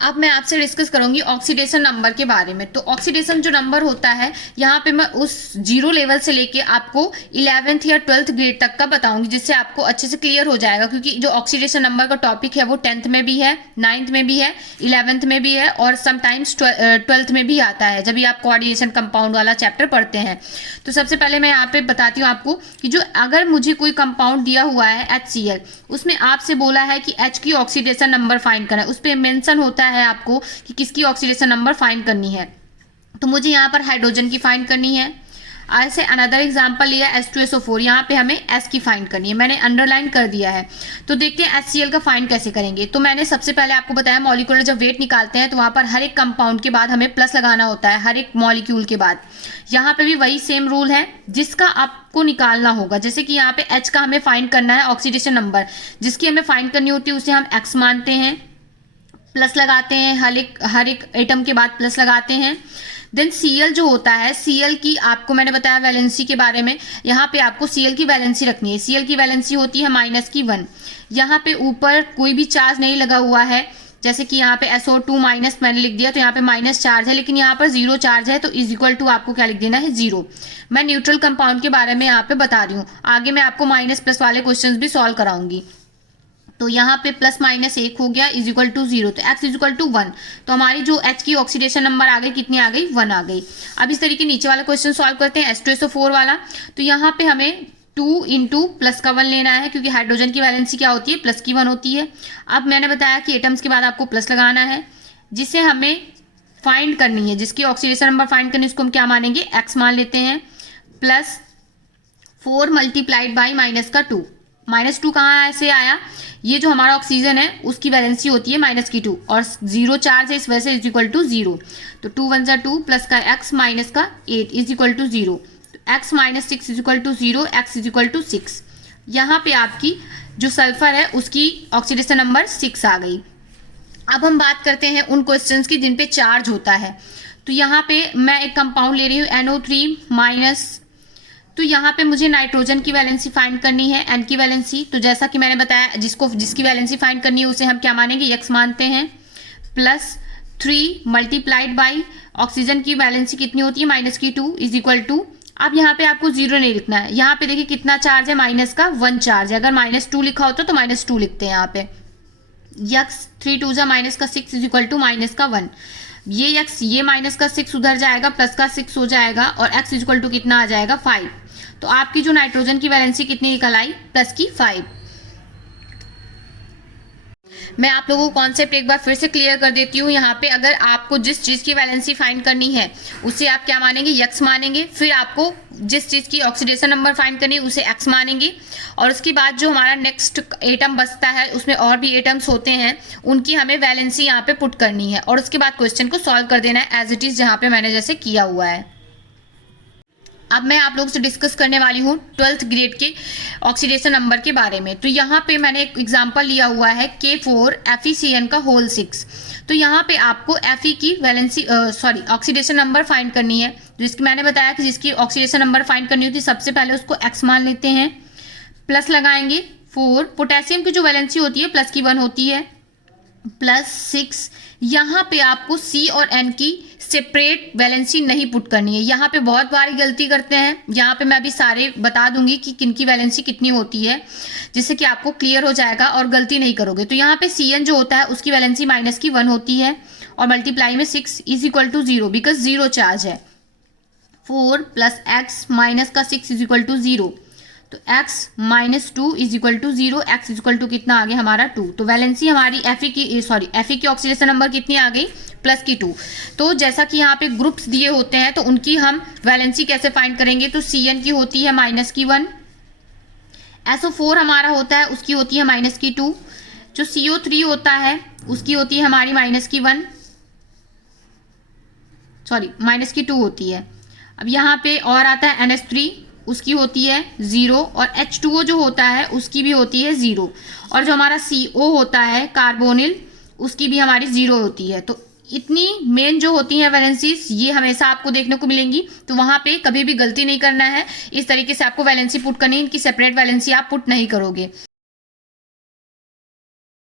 अब मैं आपसे डिस्कस करूंगी ऑक्सीडेशन नंबर के बारे में। तो ऑक्सीडेशन जो नंबर होता है, यहाँ पे मैं उस जीरो लेवल से लेके आपको 11th या 12th ग्रेड तक का बताऊंगी, जिससे आपको अच्छे से क्लियर हो जाएगा। क्योंकि जो ऑक्सीडेशन नंबर का टॉपिक है वो 10th में भी है, 9th में भी है, 11th में भी है और समटाइम्स 12th में भी आता है, जब भी आप कोऑर्डिनेशन कंपाउंड वाला चैप्टर पढ़ते हैं। तो सबसे पहले मैं यहाँ पे बताती हूँ आपको कि जो अगर मुझे कोई कंपाउंड दिया हुआ है HCl, उसमें आपसे बोला है कि H की ऑक्सीडेशन नंबर फाइंड करना है, उस पर मेंशन होता है आपको कि किसकी ऑक्सीडेशन नंबर फाइंड करनी है। तो मुझे यहाँ पर हाइड्रोजन की फाइंड करनी है। ऐसे अनदर एग्जांपल लिया H2SO4, यहाँ पे हमें S की फाइंड करनी है, मैंने अंडरलाइन कर दिया है। तो देखते हैं HCl का फाइंड कैसे करेंगे। तो मैंने सबसे पहले आपको बताया मॉलिक्यूलर जब वेट निकालते हैं तो वहाँ पर हर एक कंपाउंड के बाद हमें प्लस लगाना होता है, हर एक मॉलिक्यूल के बाद। यहाँ पे भी वही सेम रूल है जिसका आपको निकालना होगा। जैसे कि यहाँ पे H का हमें फाइंड करना है ऑक्सीडेशन नंबर, जिसकी हमें फाइंड करनी होती है उसे हम X मानते हैं, प्लस लगाते हैं, हर एक एटम के बाद प्लस लगाते हैं। देन Cl जो होता है, Cl की आपको मैंने बताया वैलेंसी के बारे में, यहाँ पे आपको Cl की वैलेंसी रखनी है। Cl की वैलेंसी होती है -1। यहाँ पे ऊपर कोई भी चार्ज नहीं लगा हुआ है, जैसे कि यहाँ पे SO2 माइनस मैंने लिख दिया तो यहाँ पे माइनस चार्ज है, लेकिन यहाँ पर जीरो चार्ज है, तो इज इक्वल टू आपको क्या लिख देना है, 0। मैं न्यूट्रल कंपाउंड के बारे में यहाँ पे बता रही हूँ, आगे मैं आपको माइनस प्लस वाले क्वेश्चंस भी सॉल्व कराऊंगी। तो यहाँ पे प्लस माइनस 1 हो गया इज इक्वल टू 0, तो x इज इक्वल टू 1। तो हमारी जो H की ऑक्सीडेशन नंबर आ गई, कितनी आ गई, 1 आ गई। अब इस तरीके नीचे वाला क्वेश्चन सॉल्व करते हैं, H2SO4 वाला। तो यहाँ पे हमें 2 इंटू प्लस का 1 लेना है, क्योंकि हाइड्रोजन की वैलेंसी क्या होती है, प्लस की 1 होती है। अब मैंने बताया कि एटम्स के बाद आपको प्लस लगाना है, जिसे हमें फाइंड करनी है, जिसकी ऑक्सीडेशन नंबर फाइंड करनी है उसको हम क्या मानेंगे, x मान लेते हैं। Plus 4 multiplied by -2। -2 कहाँ से आया, ये जो हमारा ऑक्सीजन है उसकी वैलेंसी होती है -2 और 0 चार्ज है, इस वजह से इज इक्वल टू 0। तो 2 1 जा 2 प्लस का x माइनस का 8 is equal to 0। x minus 6 is equal to 0, x is equal to 6। यहाँ पे आपकी जो सल्फर है उसकी ऑक्सीडेशन नंबर 6 आ गई। अब हम बात करते हैं उन क्वेश्चंस की जिन पे चार्ज होता है। तो यहाँ पे मैं एक कंपाउंड ले रही हूँ NO3 माइनस। तो यहाँ पे मुझे नाइट्रोजन की वैलेंसी फाइंड करनी है, N की वैलेंसी। तो जैसा कि मैंने बताया, जिसकी वैलेंसी फाइंड करनी है उसे हम क्या मानेंगे, x मानते हैं। प्लस 3 मल्टीप्लाइड बाई ऑक्सीजन की वैलेंसी कितनी होती है, -2 इज इक्वल टू। अब यहाँ पे आपको 0 नहीं लिखना है, यहाँ पे देखिए कितना चार्ज है, -1 चार्ज है। अगर -2 लिखा होता तो -2 लिखते हैं यहाँ पे। x 3 2 जा -6 इज इक्वल टू -1। ये x, ये -6 उधर जाएगा, प्लस का 6 हो जाएगा और x इज इक्वल टू कितना आ जाएगा, 5। तो आपकी जो नाइट्रोजन की वैलेंसी कितनी निकल आई, प्लस की 5। मैं आप लोगों को कॉन्सेप्ट एक बार फिर से क्लियर कर देती हूँ। यहाँ पे अगर आपको जिस चीज़ की वैलेंसी फाइंड करनी है उसे आप क्या मानेंगे, x मानेंगे। फिर आपको जिस चीज़ की ऑक्सीडेशन नंबर फाइंड करनी है उसे x मानेंगे। और उसके बाद जो हमारा नेक्स्ट एटम बचता है, उसमें और भी एटम्स होते हैं, उनकी हमें वैलेंसी यहाँ पे पुट करनी है और उसके बाद क्वेश्चन को सॉल्व कर देना है एज इट इज़, जहाँ पे मैंने जैसे किया हुआ है। अब मैं आप लोगों से डिस्कस करने वाली हूँ 12th ग्रेड के ऑक्सीडेशन नंबर के बारे में। तो यहाँ पे मैंने एक एग्जांपल लिया हुआ है K4 FeCN का होल 6। तो यहाँ पे आपको Fe की वैलेंसी ऑक्सीडेशन नंबर फाइंड करनी है। जिसकी मैंने बताया कि जिसकी ऑक्सीडेशन नंबर फाइंड करनी होती है, सबसे पहले उसको x मान लेते हैं, प्लस लगाएंगे 4। पोटेशियम की जो वैलेंसी होती है प्लस की 1 होती है, प्लस 6। यहाँ पे आपको C और N की सेपरेट वैलेंसी नहीं पुट करनी है। यहाँ पे बहुत बारी गलती करते हैं, यहाँ पे मैं अभी सारे बता दूंगी कि किनकी वैलेंसी कितनी होती है, जिससे कि आपको क्लियर हो जाएगा और गलती नहीं करोगे। तो यहाँ पे Cn जो होता है उसकी वैलेंसी -1 होती है और मल्टीप्लाई में 6 is equal to 0, because 0 charge है। 4 प्लस x माइनस का 6 इज इक्वल टू 0। तो x -2 is equal to 0, x is equal to कितना आ गया हमारा 2। तो वैलेंसी हमारी Fe की ऑक्सीडेशन नंबर कितनी आ गई, प्लस की 2। तो जैसा कि यहाँ पे ग्रुप्स दिए होते हैं तो उनकी हम वैलेंसी कैसे फाइंड करेंगे, तो Cn की होती है -1, SO4 हमारा होता है उसकी होती है -2, जो CO3 होता है उसकी होती है हमारी -2 होती है। अब यहाँ पे और आता है NH3, उसकी होती है 0 और H2O जो होता है उसकी भी होती है 0 और जो हमारा CO होता है कार्बोनिल, उसकी भी हमारी 0 होती है। तो इतनी मेन जो होती हैं वैलेंसीज, ये हमेशा आपको देखने को मिलेंगी। तो वहाँ पे कभी भी गलती नहीं करना है, इस तरीके से आपको वैलेंसी पुट करनी है, इनकी सेपरेट वैलेंसी आप पुट नहीं करोगे।